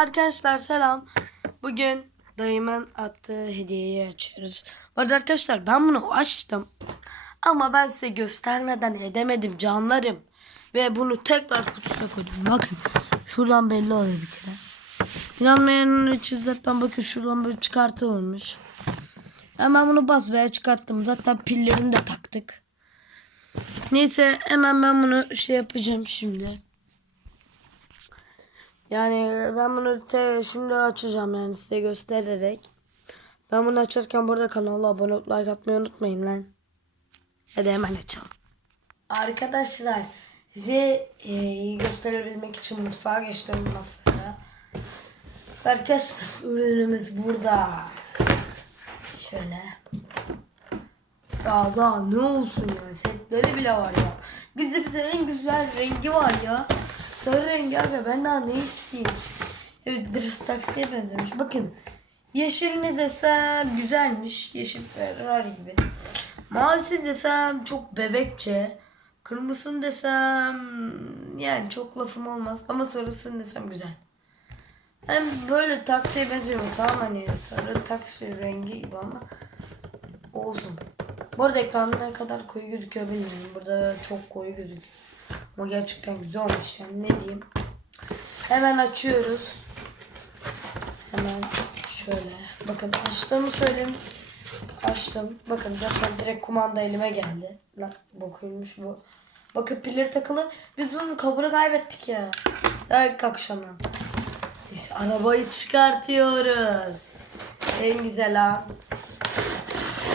Arkadaşlar selam. Bugün dayımın attığı hediyeyi açıyoruz. Bu arada arkadaşlar ben bunu açtım. Ama ben size göstermeden edemedim canlarım. Ve bunu tekrar kutusuna koydum. Bakın şuradan belli oluyor bir kere. İnanmayanlar için zaten bakın şuradan böyle çıkartılmış. Hemen bunu basmaya çıkarttım. Zaten pillerini de taktık. Neyse hemen ben bunu şey yapacağım şimdi. Yani ben bunu şimdi açacağım yani size göstererek. Ben bunu açarken burada kanala abone olup like atmayı unutmayın lan. Hadi hemen açalım. Arkadaşlar size e, gösterebilmek için mutfağa geçtim masaya. Arkadaşlar ürünümüz burada. Şöyle. Ya daha ne olsun ya setleri bile var ya. Tane en güzel rengi var ya. Sarı rengi aga ben daha ne isteyeyim. Evet biraz taksiye benzemiş. Bakın yeşil ne desem güzelmiş. Yeşil Ferrari gibi. Mavisi desem çok bebekçe. Kırmızısını desem yani çok lafım olmaz. Ama sarısını desem güzel. Hem böyle taksiye benziyor. Tamam hani sarı taksi rengi gibi ama olsun. Bu arada ekranda ne kadar koyu gözüküyor bilmiyorum. Burada çok koyu gözüküyor. Ama gerçekten güzel olmuş yani ne diyeyim. Hemen açıyoruz. Hemen şöyle. Bakın açtığımı söyleyeyim. Açtım. Bakın zaten direkt kumanda elime geldi. Lan bakılmış bu. Bakın pilleri takılı. Biz bunun kabını kaybettik ya. İlk akşamdan. İşte arabayı çıkartıyoruz. En güzel an.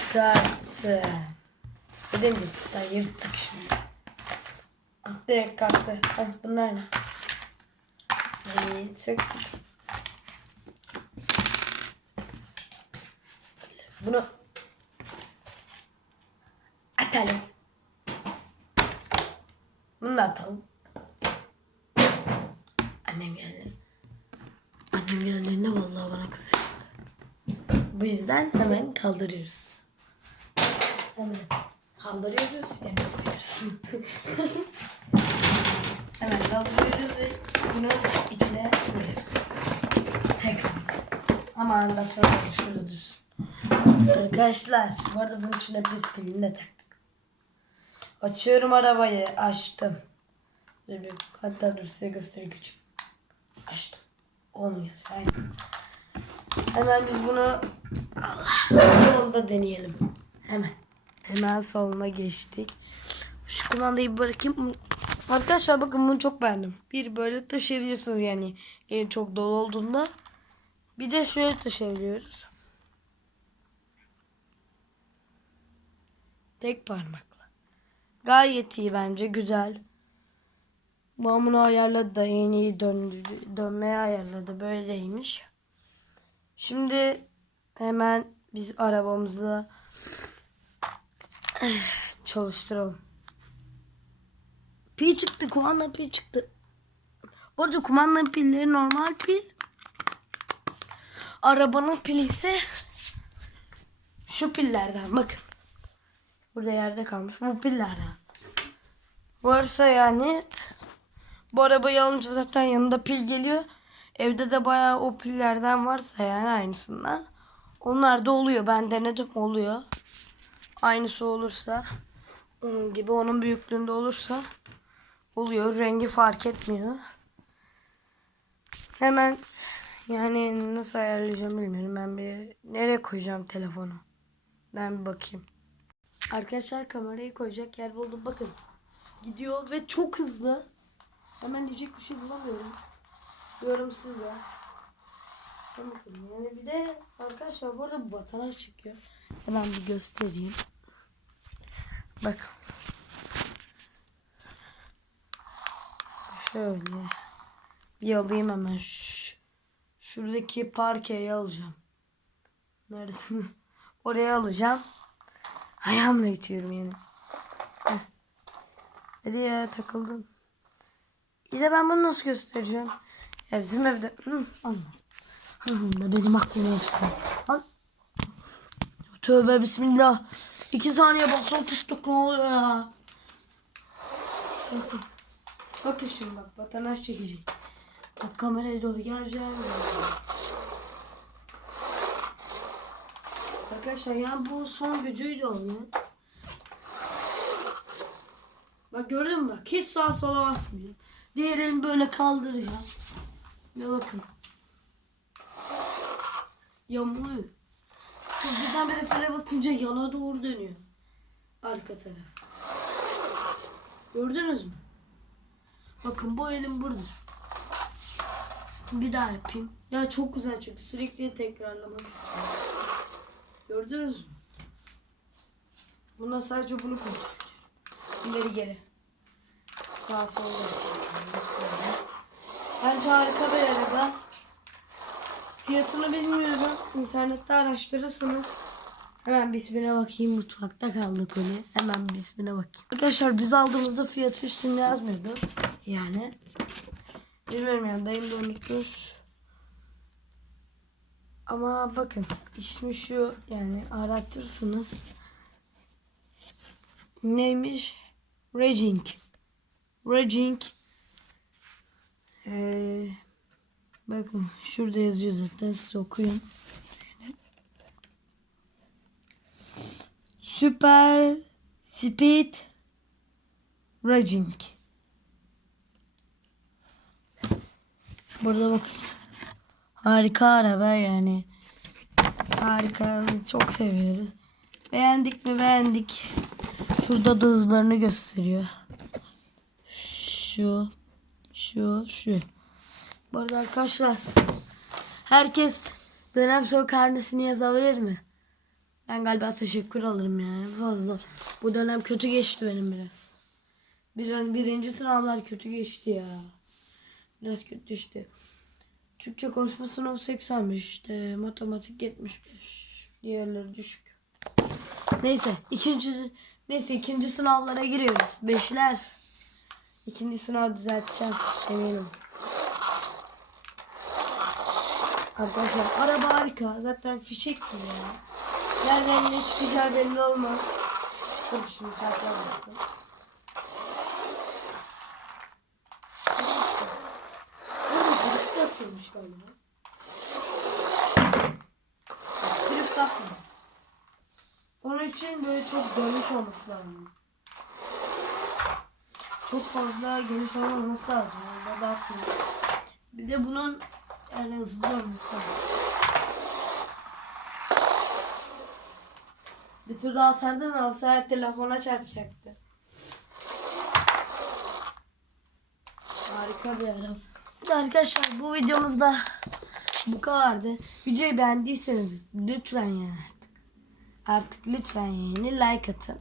Çıkarttı. Dedim? Ben yırttık direkt kalktı. Ah, bunlar ne? İyi, söktük. Bunu atalım. Bunu da atalım. Annem geldi. Annem geldiğinde vallahi bana kızacak. Bu yüzden hemen kaldırıyoruz. Hemen kaldırıyoruz, yerine koyuyoruz. hemen kaldırıyoruz ve bunu içine koyuyoruz. Tekrar. Aman da sonra şurada dursun. Arkadaşlar bu arada bunun içine biz pilini de taktık. Açıyorum arabayı. Açtım. Hatta dur size göstereyim küçük. Açtım. Olmuyor. Aynen. Hemen biz bunu Allah solunda deneyelim. Hemen. Hemen soluna geçtik. Şu kumandayı bırakayım. Arkadaşlar bakın bunu çok beğendim. Bir böyle taşıyabilirsiniz yani. Elin çok dolu olduğunda. Bir de şöyle taşıyabiliyoruz. Tek parmakla. Gayet iyi bence. Güzel. Ben bunu ayarladı da en iyi döndü, dönmeye ayarladı. Böyleymiş. Şimdi hemen biz arabamızı çalıştıralım. Pil çıktı. Kumanda pil çıktı. Bu arada kumandanın pilleri normal pil. Arabanın pili ise şu pillerden. Bakın. Burada yerde kalmış. Bu pillerden. Varsa yani bu arabayı alınca zaten yanında pil geliyor. Evde de bayağı o pillerden varsa yani aynısından. Onlar da oluyor. Ben denedim oluyor. Aynısı olursa onun gibi onun büyüklüğünde olursa oluyor. Rengi fark etmiyor. Hemen yani nasıl ayarlayacağım bilmiyorum. Ben bir nereye koyacağım telefonu? Ben bir bakayım. Arkadaşlar kamerayı koyacak yer buldum. Bakın. Gidiyor ve çok hızlı. Hemen diyecek bir şey bulamıyorum. Diyorum sizle. Bakın yani bir de arkadaşlar bu arada bu vatandaş çıkıyor. Hemen bir göstereyim. Bak. Şöyle. Bir alayım hemen. Şuradaki parkeyi alacağım. Nerede? Oraya alacağım. Ayağımla itiyorum yine. Heh. Hadi ya takıldım. Bir ben bunu nasıl göstereceğim? Ya bizim evde... Hı, anladım. Hı, benim aklıma hepsi. Al. Tövbe bismillah. İki saniye basılı tuttuk ne oluyor ya? Bakın şimdi bak vatandaş çekecek. Bak kameraya doğru geleceğim. Arkadaşlar yani bu son gücüyle oluyor. Bak gördün mü bak hiç sağa sola basmıyor. Diğer elimi böyle kaldıracağım. Ve bakın. Yamuluyor. Siz birdenbire frene batınca yana doğru dönüyor. Arka taraf. Gördünüz mü? Bakın bu elim burada. Bir daha yapayım. Ya çok güzel çünkü sürekli tekrarlamak istiyorum. Gördünüz mü? Buna sadece bunu kontrol. İleri geri. Sağ sol yapıyorum. Bence harika bir araba. Fiyatını bilmiyorum. İnternette araştırırsınız. Hemen bismine bakayım. Mutfakta kaldı konu. Hemen bismine bakayım. Arkadaşlar biz aldığımızda fiyatı üstünde yazmıyordu. Yani. Bilmiyorum yani dayım da unutmuş. Ama bakın ismi şu yani aratırsınız. Neymiş? Raging. Raging. Ee, bakın şurada yazıyor zaten siz okuyun. Super Speed Raging. Burada bakın. Harika araba yani. Harika. Çok seviyoruz. Beğendik mi beğendik. Şurada da hızlarını gösteriyor. Şu. Şu. Şu. Bu arada arkadaşlar. Herkes dönem son karnesini yazabilir mi? Ben galiba teşekkür alırım yani fazla. Bu dönem kötü geçti benim biraz. Bir, birinci sınavlar kötü geçti ya. Biraz kötü işte. Türkçe konuşma sınavı 85 işte matematik 75 diğerleri düşük. Neyse ikinci neyse ikinci sınavlara giriyoruz. Beşler. İkinci sınav düzelteceğim eminim. Arkadaşlar araba harika. Zaten fişek gibi ya. Nereden ne çıkacağı belli olmaz. Hadi şimdi yapıyormuş galiba. Drift yapmıyor. Onun için böyle çok dönmüş olması lazım. Çok fazla geniş olmaması lazım. Orada bakmıyor. Bir de bunun yani hızlı olması lazım. Bir tur daha atardım ama o sefer telefona çarpacaktı. Harika bir araba. Arkadaşlar bu videomuzda bu kadardı. Videoyu beğendiyseniz lütfen yani artık. Artık lütfen yani like atın.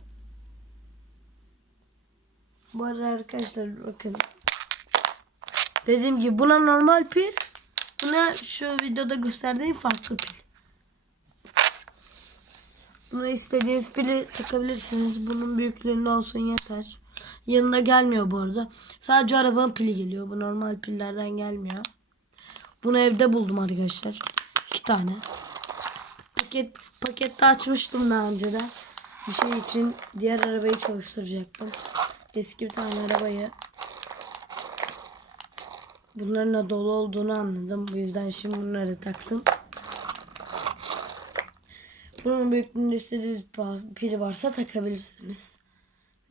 Bu arada arkadaşlar bakın. Dediğim gibi buna normal pil. Buna şu videoda gösterdiğim farklı pil. Buna istediğiniz pili takabilirsiniz. Bunun büyüklüğünde olsun yeter. Yanında gelmiyor bu arada. Sadece arabanın pili geliyor. Bu normal pillerden gelmiyor. Bunu evde buldum arkadaşlar. İki tane. Paket pakette açmıştım daha önceden. Bir şey için diğer arabayı çalıştıracaktım. Eski bir tane arabayı. Bunların da dolu olduğunu anladım. Bu yüzden şimdi bunları taktım. Bunun büyüklüğünde istediğiniz pili varsa takabilirsiniz.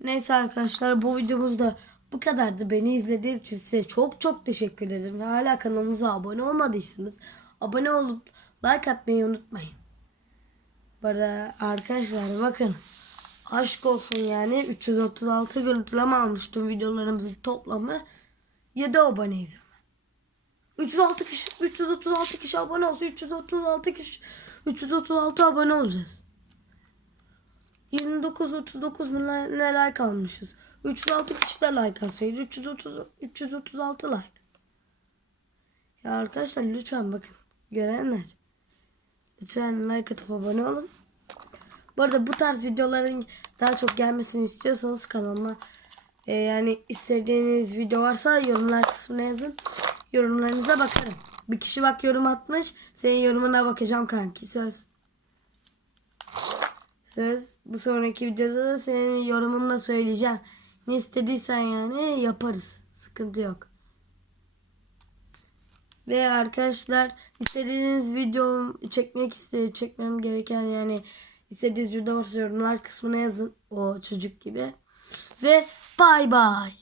Neyse arkadaşlar bu videomuzda bu kadardı. Beni izlediğiniz için size çok çok teşekkür ederim. Ve hala kanalımıza abone olmadıysanız abone olup like atmayı unutmayın. Bu arada arkadaşlar bakın aşk olsun yani 336 görüntüleme almıştım videolarımızın toplamı 7 aboneyiz ama. 336 kişi 336 kişi abone olsa 336 kişi 336 abone olacağız. 29 39 bin ne like almışız. 306 kişi de like alsaydı 330 336 like. Ya arkadaşlar lütfen bakın görenler. Lütfen like atıp abone olun. Bu arada bu tarz videoların daha çok gelmesini istiyorsanız kanalıma e, yani istediğiniz video varsa yorumlar kısmına yazın. Yorumlarınıza bakarım. Bir kişi bak yorum atmış. Senin yorumuna bakacağım kanki söz. Söz. Bu sonraki videoda da senin yorumunla söyleyeceğim. Ne istediysen yani yaparız. Sıkıntı yok. Ve arkadaşlar istediğiniz video çekmek iste çekmem gereken yani istediğiniz video varsa yorumlar kısmına yazın o çocuk gibi. Ve bay bay.